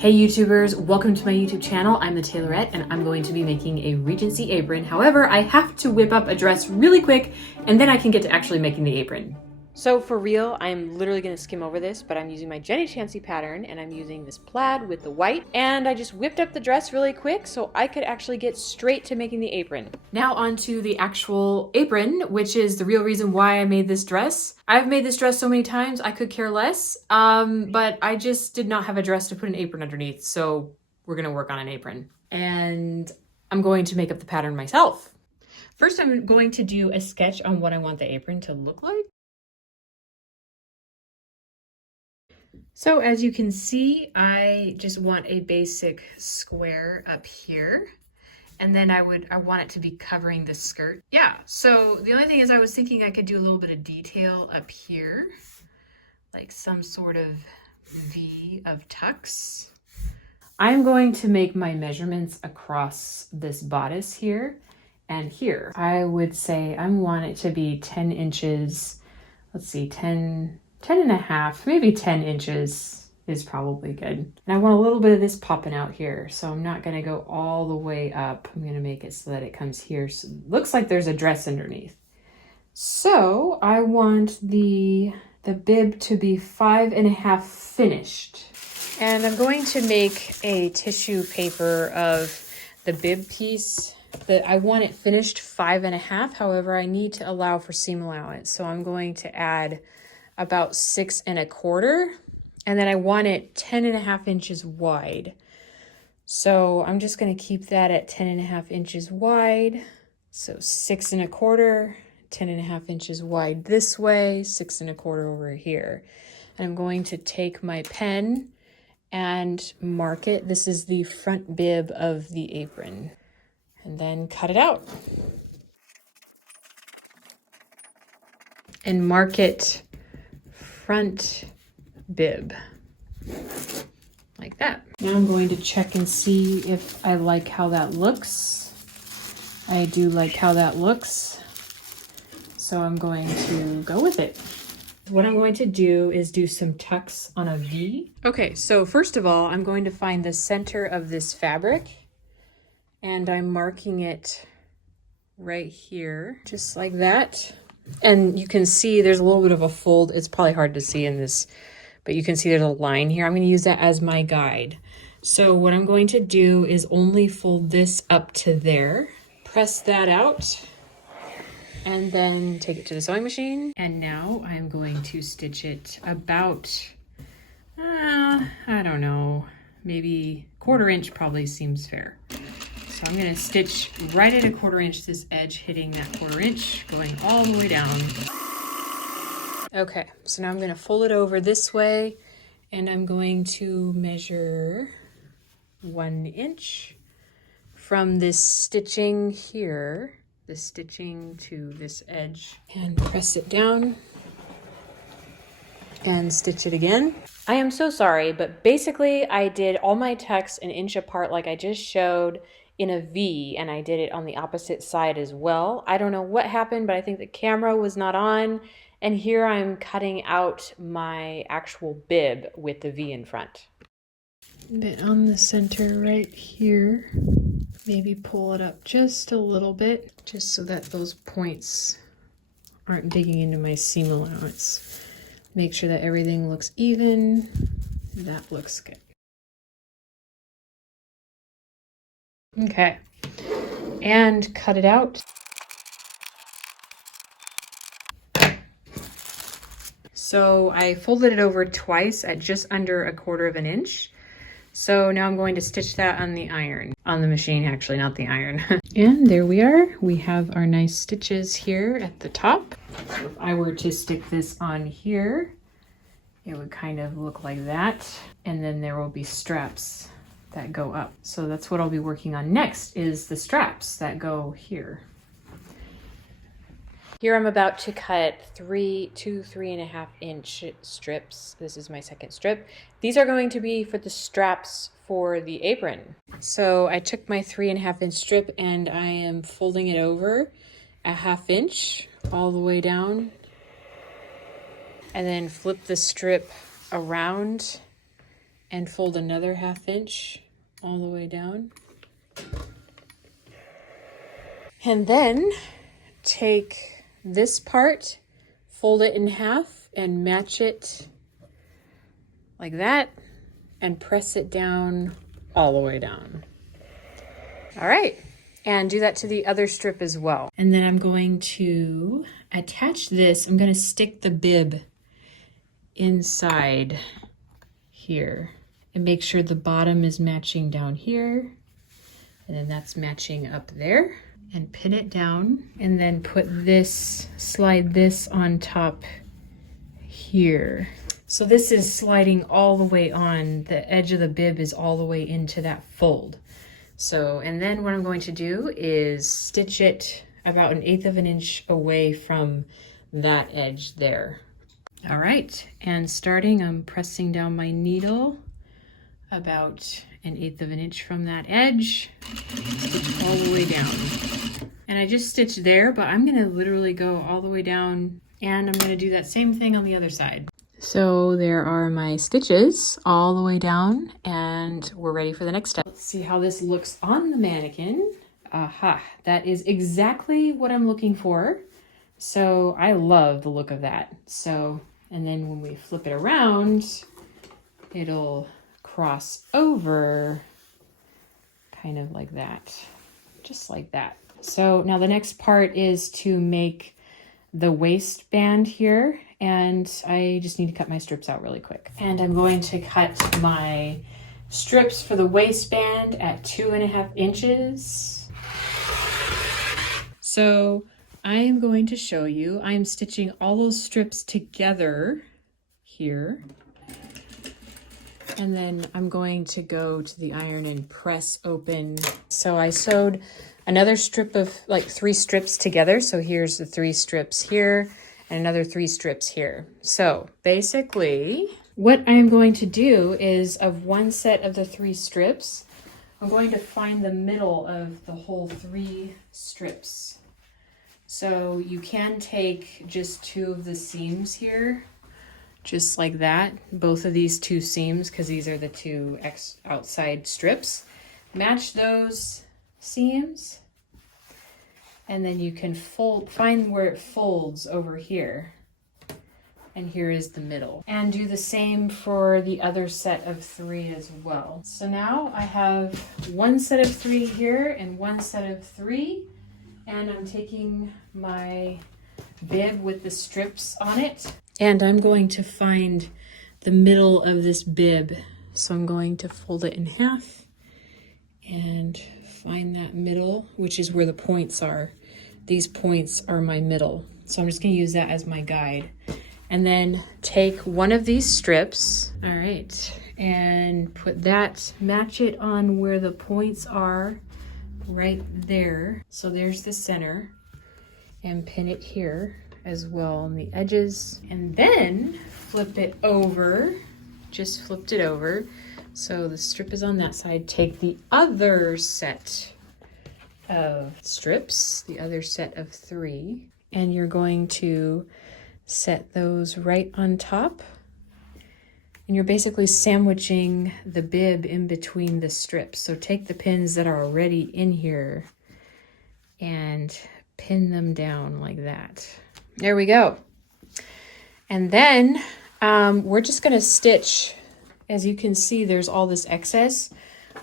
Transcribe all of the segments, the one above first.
Hey YouTubers, welcome to my YouTube channel. I'm the Tailorette and I'm going to be making a Regency apron. However, I have to whip up a dress really quick and then I can get to actually making the apron. So for real, I'm literally gonna skim over this, but I'm using my Jane Austen pattern and I'm using this plaid with the white, and I just whipped up the dress really quick so I could actually get straight to making the apron. Now onto the actual apron, which is the real reason why I made this dress. I've made this dress so many times, I could care less, but I just did not have a dress to put an apron underneath, so we're gonna work on an apron. And I'm going to make up the pattern myself. First, I'm going to do a sketch on what I want the apron to look like. So as you can see, I just want a basic square up here. And then I want it to be covering the skirt. Yeah, so the only thing is I was thinking I could do a little bit of detail up here, like some sort of V of tucks. I'm going to make my measurements across this bodice here and here. I would say I want it to be 10 inches, let's see, 10 and a half, maybe 10 inches is probably good. And I want a little bit of this popping out here. So I'm not gonna go all the way up. I'm gonna make it so that it comes here. So it looks like there's a dress underneath. So I want the bib to be 5.5 finished. And I'm going to make a tissue paper of the bib piece. But I want it finished 5.5. However, I need to allow for seam allowance. So I'm going to add about 6.25, and then I want it 10.5 inches wide. So I'm just going to keep that at 10.5 inches wide. So 6.25, 10.5 inches wide this way, 6.25 over here. And I'm going to take my pen and mark it. This is the front bib of the apron, and then cut it out and mark it front bib, like that. Now I'm going to check and see if I like how that looks. I do like how that looks, so I'm going to go with it. What I'm going to do is do some tucks on a V. Okay, so first of all, I'm going to find the center of this fabric, and I'm marking it right here, just like that. And you can see there's a little bit of a fold. It's probably hard to see in this, but you can see there's a line here. I'm going to use that as my guide. So what I'm going to do is only fold this up to there, press that out, and then take it to the sewing machine. And now I'm going to stitch it about, I don't know, maybe 1/4 inch probably seems fair. So I'm gonna stitch right at 1/4 inch, this edge hitting that 1/4 inch, going all the way down. Okay, so now I'm gonna fold it over this way, and I'm going to measure 1 inch from this stitching here, the stitching to this edge, and press it down and stitch it again. I am so sorry, but basically I did all my tucks 1 inch apart like I just showed, in a V, and I did it on the opposite side as well. I don't know what happened, but I think the camera was not on, and here I'm cutting out my actual bib with the V in front. A bit on the center right here. Maybe pull it up just a little bit, just so that those points aren't digging into my seam allowance. Make sure that everything looks even. That looks good. Okay, and cut it out. So I folded it over twice at just under 1/4 inch. So now I'm going to stitch that on the iron, on the machine actually, not the iron. And there we are. We have our nice stitches here at the top. So if I were to stick this on here, it would kind of look like that. And then there will be straps that go up. So that's what I'll be working on next, is the straps that go here. Here I'm about to cut 2 3.5 inch strips. This is my second strip. These are going to be for the straps for the apron. So I took my 3.5 inch strip and I am folding it over 1/2 inch all the way down, and then flip the strip around and fold another 1/2 inch all the way down. And then take this part, fold it in half and match it like that and press it down all the way down. All right, and do that to the other strip as well. And then I'm going to attach this. I'm going to stick the bib inside here and make sure the bottom is matching down here, and then that's matching up there, and pin it down, and then put this, slide this on top here. So this is sliding all the way on. The edge of the bib is all the way into that fold. So, and then what I'm going to do is stitch it about 1/8 of an inch away from that edge there. All right, and starting, I'm pressing down my needle about 1/8 of an inch from that edge, stitch all the way down. And I just stitched there, but I'm gonna literally go all the way down, and I'm gonna do that same thing on the other side. So there are my stitches all the way down, and we're ready for the next step. Let's see how this looks on the mannequin. Aha, that is exactly what I'm looking for. So I love the look of that. So, and then when we flip it around, it'll cross over kind of like that, just like that. So now the next part is to make the waistband here, and I just need to cut my strips out really quick. And I'm going to cut my strips for the waistband at 2.5 inches. So I am going to show you, I'm stitching all those strips together here. And then I'm going to go to the iron and press open. So I sewed another strip of like 3 strips together. So here's the 3 strips here and another 3 strips here. So basically what I'm going to do is, of one set of the 3 strips, I'm going to find the middle of the whole 3 strips. So you can take just 2 of the seams here, just like that, both of these 2 seams, because these are the 2 outside strips. Match those seams, and then you can find where it folds over here, and here is the middle. And do the same for the other set of 3 as well. So now I have 1 set of 3 here and 1 set of 3, and I'm taking my bib with the strips on it, and I'm going to find the middle of this bib. So I'm going to fold it in half and find that middle, which is where the points are. These points are my middle. So I'm just going to use that as my guide. And then take one of these strips, all right, and put that, match it on where the points are right there. So there's the center, and pin it here as well on the edges, and then flip it over. Just flipped it over, so the strip is on that side. Take the other set of strips, the other set of 3, and you're going to set those right on top, and you're basically sandwiching the bib in between the strips. So take the pins that are already in here and pin them down like that. There we go. And then we're just going to stitch. As you can see, there's all this excess.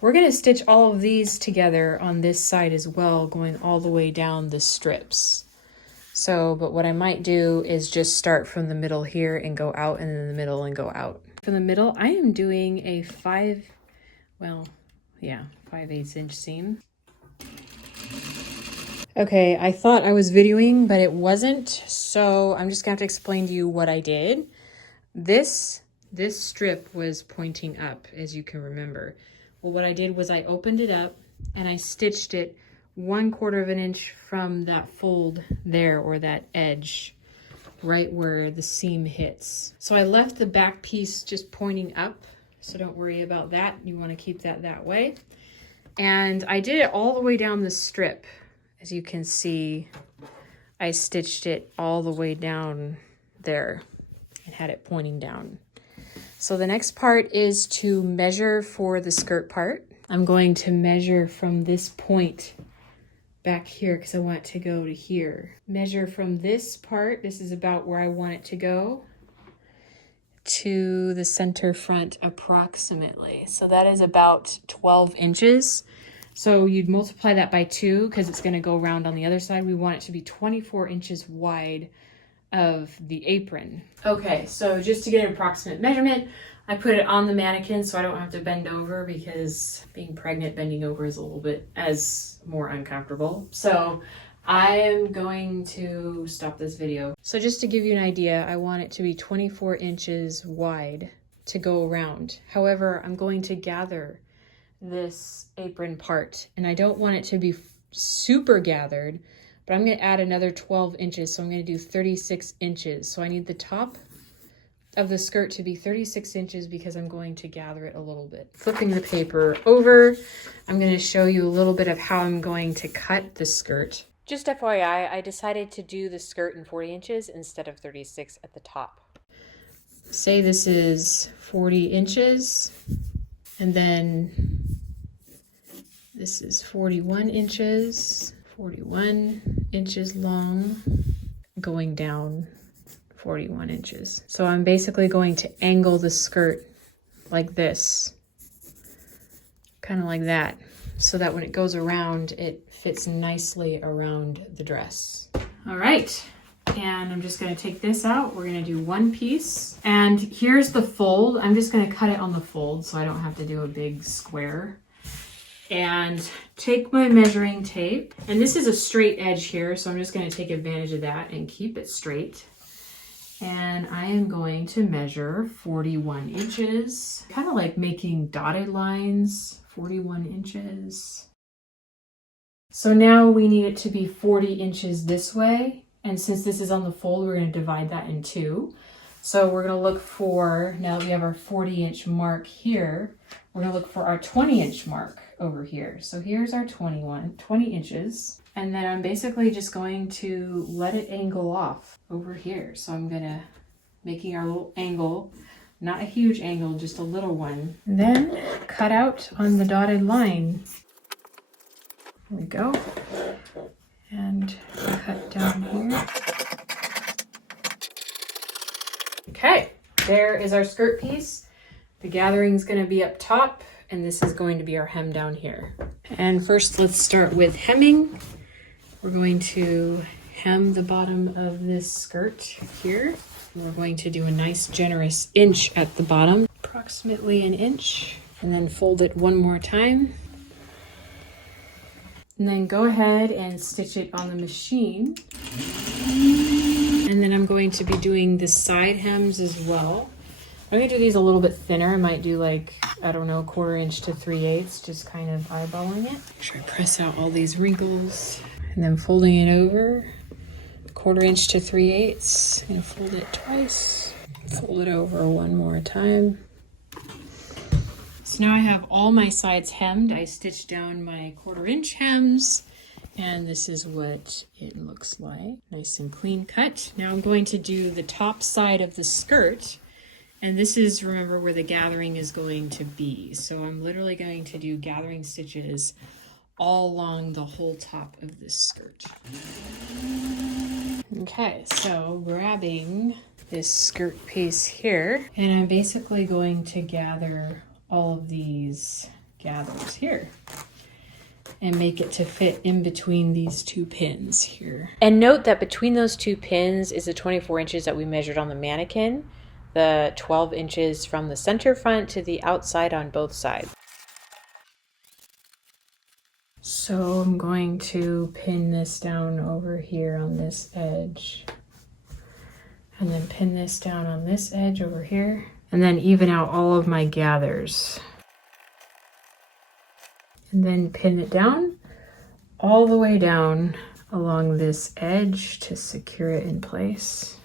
We're going to stitch all of these together on this side as well, going all the way down the strips. So, but what I might do is just start from the middle here and go out, and then the middle and go out. From the middle, I am doing a 5/8 inch seam. Okay, I thought I was videoing, but it wasn't. So I'm just gonna have to explain to you what I did. This strip was pointing up, as you can remember. Well, what I did was I opened it up and I stitched it 1/4 of an inch from that fold there, or that edge, right where the seam hits. So I left the back piece just pointing up, so don't worry about that. You want to keep that way. And I did it all the way down the strip. As you can see, I stitched it all the way down there and had it pointing down. So the next part is to measure for the skirt part. I'm going to measure from this point back here because I want it to go to here. Measure from this part, this is about where I want it to go, to the center front approximately. So that is about 12 inches. So you'd multiply that by 2 because it's going to go around on the other side. We want it to be 24 inches wide of the apron. Okay, so just to get an approximate measurement, I put it on the mannequin so I don't have to bend over because being pregnant, bending over is a little bit more uncomfortable. So I am going to stop this video. So just to give you an idea, I want it to be 24 inches wide to go around. However, I'm going to gather this apron part and I don't want it to be super gathered, but I'm going to add another 12 inches. So I'm going to do 36 inches. So I need the top of the skirt to be 36 inches because I'm going to gather it a little bit. Flipping the paper over, I'm going to show you a little bit of how I'm going to cut the skirt. Just FYI, I decided to do the skirt in 40 inches instead of 36 at the top. Say this is 40 inches, and then this is 41 inches, 41 inches long, going down 41 inches. So I'm basically going to angle the skirt like this, kind of like that, so that when it goes around, it fits nicely around the dress. All right, and I'm just gonna take this out. We're gonna do one piece, and here's the fold. I'm just gonna cut it on the fold so I don't have to do a big square. And take my measuring tape, and this is a straight edge here, so I'm just gonna take advantage of that and keep it straight. And I am going to measure 41 inches, kind of like making dotted lines, 41 inches. So now we need it to be 40 inches this way. And since this is on the fold, we're going to divide that in 2. So we're going to look for, now that we have our 40-inch mark here, we're going to look for our 20-inch mark over here. So here's our 20 inches. And then I'm basically just going to let it angle off over here. So I'm gonna, making our little angle, not a huge angle, just a little one. And then cut out on the dotted line. There we go. And cut down here. Okay, there is our skirt piece. The gathering's gonna be up top, and this is going to be our hem down here. And first, let's start with hemming. We're going to hem the bottom of this skirt here. We're going to do a nice generous inch at the bottom, approximately an inch, and then fold it one more time. And then go ahead and stitch it on the machine. And then I'm going to be doing the side hems as well. I'm gonna do these a little bit thinner. I might do like, I don't know, 1/4 inch to 3/8, just kind of eyeballing it. Make sure I press out all these wrinkles. And then folding it over, 1/4 inch to 3/8. I'm gonna fold it twice. Fold it over one more time. So now I have all my sides hemmed. I stitched down my 1/4 inch hems, and this is what it looks like. Nice and clean cut. Now I'm going to do the top side of the skirt. And this is, remember, where the gathering is going to be. So I'm literally going to do gathering stitches all along the whole top of this skirt. Okay, so grabbing this skirt piece here, and I'm basically going to gather all of these gathers here and make it to fit in between these 2 pins here. And note that between those 2 pins is the 24 inches that we measured on the mannequin, the 12 inches from the center front to the outside on both sides. So I'm going to pin this down over here on this edge, and then pin this down on this edge over here, and then even out all of my gathers. And then pin it down all the way down along this edge to secure it in place.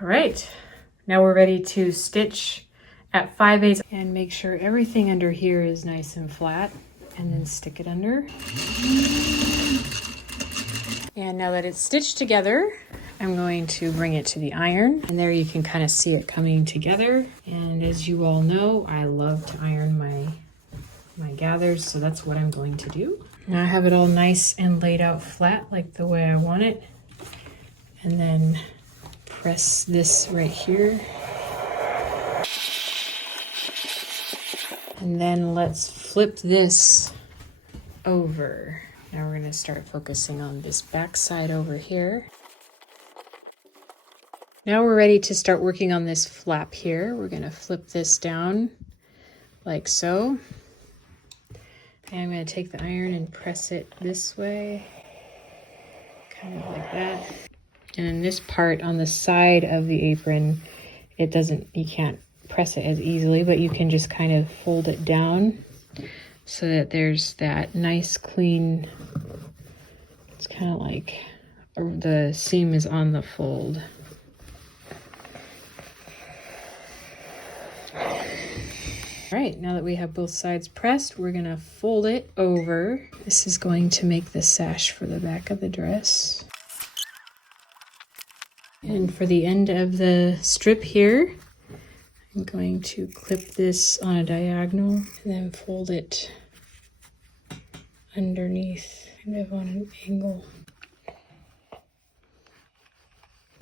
All right, now we're ready to stitch at 5/8 and make sure everything under here is nice and flat, and then stick it under. And now that it's stitched together, I'm going to bring it to the iron, and there you can kind of see it coming together. And as you all know, I love to iron my gathers, so that's what I'm going to do. Now I have it all nice and laid out flat like the way I want it. And then press this right here. And then let's flip this over. Now we're going to start focusing on this back side over here. Now we're ready to start working on this flap here. We're going to flip this down like so. And I'm going to take the iron and press it this way, kind of like that. And in this part on the side of the apron, you can't press it as easily, but you can just kind of fold it down so that there's that nice clean, it's kind of like the seam is on the fold. All right, now that we have both sides pressed, we're gonna fold it over. This is going to make the sash for the back of the dress. And for the end of the strip here, I'm going to clip this on a diagonal and then fold it underneath, kind of on an angle.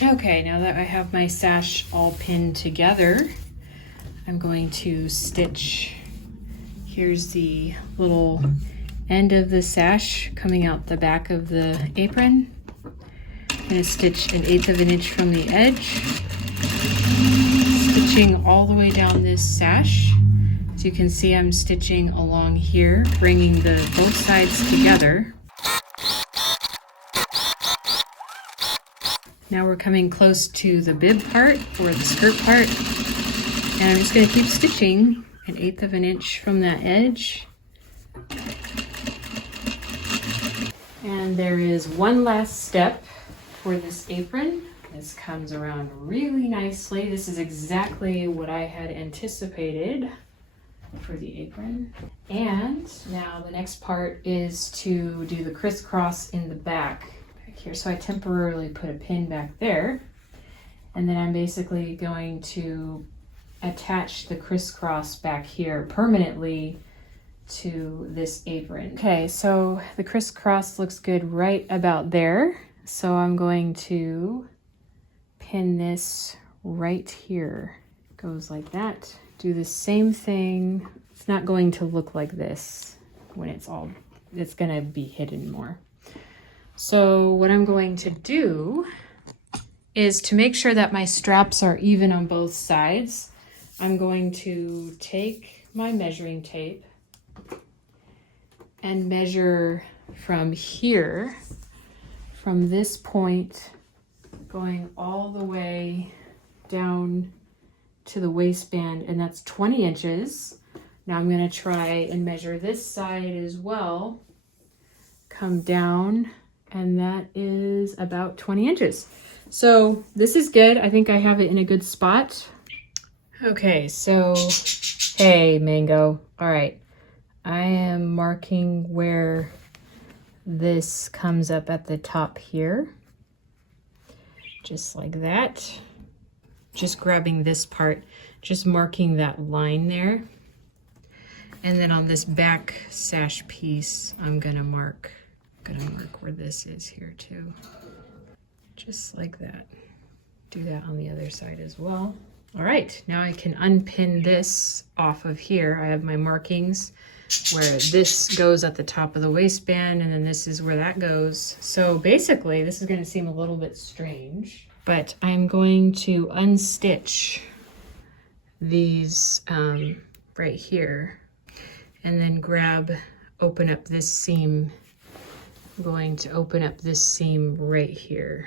Okay, now that I have my sash all pinned together, I'm going to stitch. Here's the little end of the sash coming out the back of the apron. I'm going to stitch 1/8 of an inch from the edge, stitching all the way down this sash. As you can see, I'm stitching along here, bringing both sides together. Now we're coming close to the bib part or the skirt part. And I'm just going to keep stitching 1/8 of an inch from that edge. And there is one last step for this apron. This comes around really nicely. This is exactly what I had anticipated for the apron. And now the next part is to do the crisscross in the back here. So I temporarily put a pin back there. And then I'm basically going to attach the crisscross back here permanently to this apron. Okay, so the crisscross looks good right about there. So I'm going to pin this right here. It goes like that. Do the same thing. It's not going to look like this when it's going to be hidden more. So what I'm going to do is to make sure that my straps are even on both sides. I'm going to take my measuring tape and measure from here, from this point, going all the way down to the waistband, and that's 20 inches. Now I'm going to try and measure this side as well. Come down, and that is about 20 inches. So this is good. I think I have it in a good spot. Okay, so, hey, Mango. All right, I am marking where this comes up at the top here. Just like that. Just grabbing this part, just marking that line there. And then on this back sash piece, I'm gonna mark where this is here too. Just like that. Do that on the other side as well. All right, now I can unpin this off of here. I have my markings where this goes at the top of the waistband, and then this is where that goes. So basically, this is going to seem a little bit strange, but I'm going to unstitch these right here, and then open up this seam. I'm going to open up this seam right here.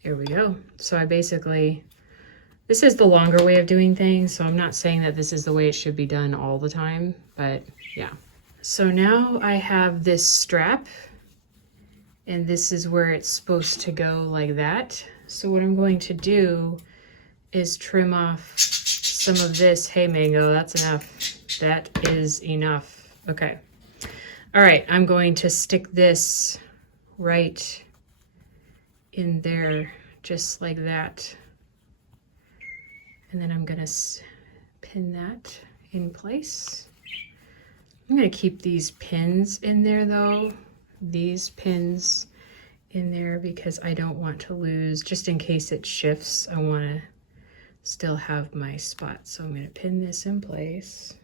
Here we go. So this is the longer way of doing things, so I'm not saying that this is the way it should be done all the time, but yeah. So now I have this strap, and this is where it's supposed to go, like that. So what I'm going to do is trim off some of this. Hey, Mango, that's enough. That is enough. Okay. All right, I'm going to stick this right in there just like that. And then I'm gonna pin that in place. I'm gonna keep these pins in there though, these pins in there, because I don't want to lose, just in case it shifts, I wanna still have my spot. So I'm gonna pin this in place.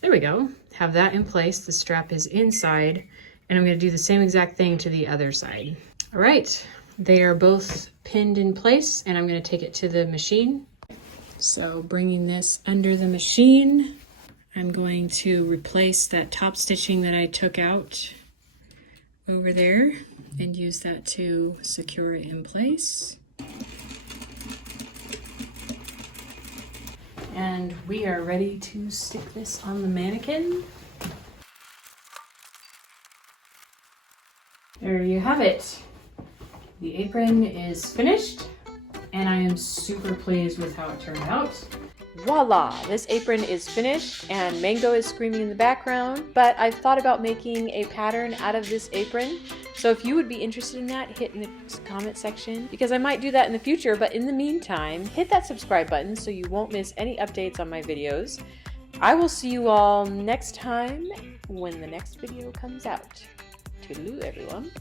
There we go, have that in place. The strap is inside, and I'm gonna do the same exact thing to the other side. All right, they are both pinned in place, and I'm gonna take it to the machine. So bringing this under the machine, I'm going to replace that top stitching that I took out over there and use that to secure it in place. And we are ready to stick this on the mannequin. There you have it. The apron is finished, and I am super pleased with how it turned out. Voila! This apron is finished, and Mango is screaming in the background, but I've thought about making a pattern out of this apron. So if you would be interested in that, hit in the comment section, because I might do that in the future. But in the meantime, hit that subscribe button so you won't miss any updates on my videos. I will see you all next time when the next video comes out. Toodaloo, everyone.